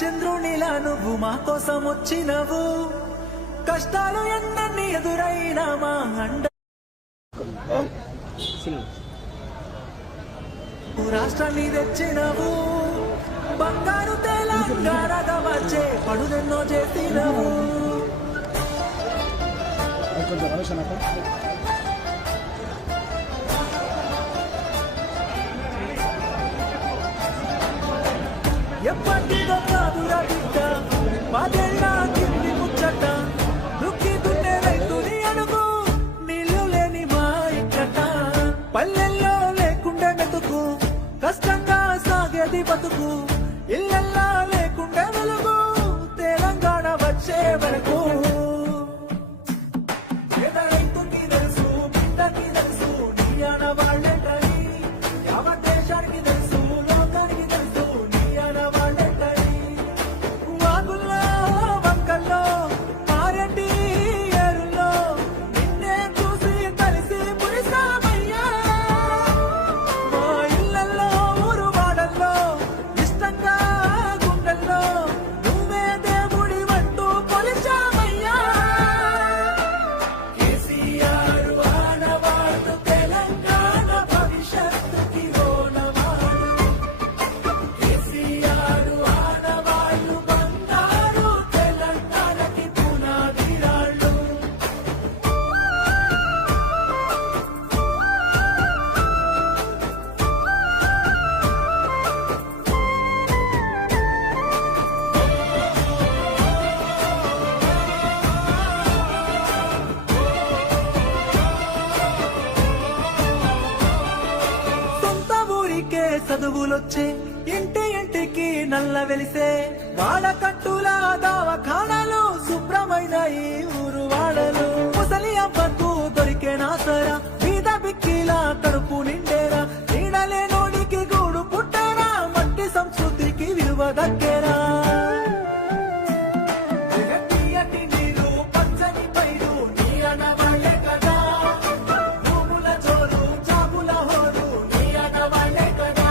చంద్రునిలా నువ్వు మా కోసం వచ్చినవు, కష్టాలు ఎన్నన్ని ఎదురైనా మా అండ. రాష్ట్రాన్ని తెచ్చినవు, బంగారు తెలంగాణగా వచ్చే పడునెన్నో చేసినవు. ఎప్పటిదో కాదురా బిడ్డ పదేళ్ళ కింది ముచ్చట, దుక్కి దున్నే రైతుని అడుగు నీళ్లు లేని మా ఇక్కట. పల్లెల్లో లేకుండే మెతుకు, కష్టంగా సాగేది బతుకు, ఇళ్ళల్లా లేకుండే వెలుగు తెలంగాణ వచ్చే వరకు. రైతుకి తెలుసు, బిడ్డకి తెలుసు, నీ ఆడవాళ్ళేటని, యావత్ దేశానికి తెలుసు, లోకానికి తెలుసు నీ ఆడవాళ్ళేటని. వాగుల్లో వంకల్లో మారెడ్డి ఏరుల్లో నిన్నే చూసి కలిసి మురిసామయ్యా. మా ఇళ్ళల్లో ఊరు వాడల్లో ఇష్టంగా గుండెల్లో నువ్వే దేవుడి వంటూ కొలిచామయ్యా. కేసీఆర్ ఆడవాడు తెలంగాణ భవిష్యత్తుకి ఓనవాడు, కేసీఆర్ ఆడవాళ్ళు బంగారు తెలంగాణకి పునాదిరాళ్ళు. సొంత ఊరికే చదువులొచ్చే, ఇంటి ఇంటికి నల్ల వెలిసే, వాడకట్టుల దవాఖానాలు శుభ్రమైన ఈ ఊరు వాడలు. ముసలి అవ్వకు దొరికే నాసరా, బీద బిక్కిలా కడుపు నిండేరా, నీడలే నోడికి గూడు పుట్టేరా, మట్టి సంస్కృతికి విలువ దక్కేరా. తీయటి నీరు పచ్చని పైరు నీ ఆడవాళ్ళే కదా, భూముల జోరు జాబుల హోరు నీ ఆడవాళ్ళే కదా,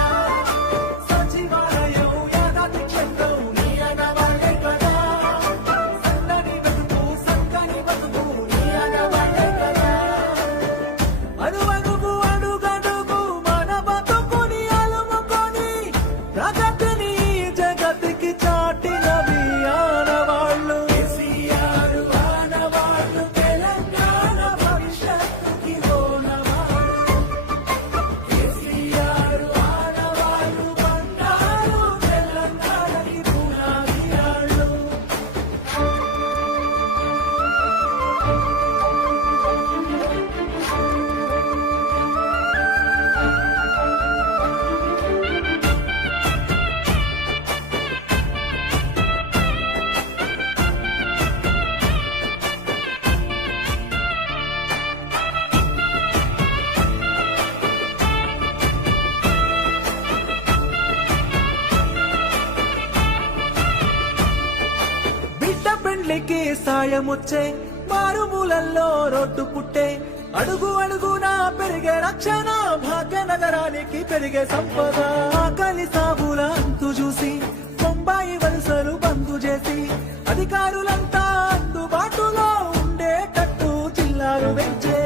సచివాలయం యాదాద్రి క్షేత్రం నీ ఆడవాళ్ళే కదా, సన్నని బతుకు సక్కని బతుకు నీ ఆడవాళ్ళే కదా. అడుగడుగు అడుగడుగు మన బతుకుని అలుముకొని ప్రగతిని జగతికి చాటినవి ఆడవాళ్ళు. కేసీఆర్ ఆడవాళ్ళు తెలంగాణ భవిష్యత్తుకి ఓనవాళ్ళు, కేసీఆర్ ఆడవాళ్ళు బంగారు తెలంగాణకి పునాదిరాళ్ళు. బిడ్డ పెండ్లికి సాయమొచ్చే, మారుమూలల్లో రోడ్డు పుట్టే, అడుగు అడుగునా పెరిగే రక్షణ, భాగ్యనగరానికి పెరిగే సంపద. ఆకలి సాబుల అంతు చూసి బొంబాయి వలసలు బంద్ చేసి, అధికారులంతా అందుబాటులో ఉండేటట్టు జిల్లాలు పెంచే.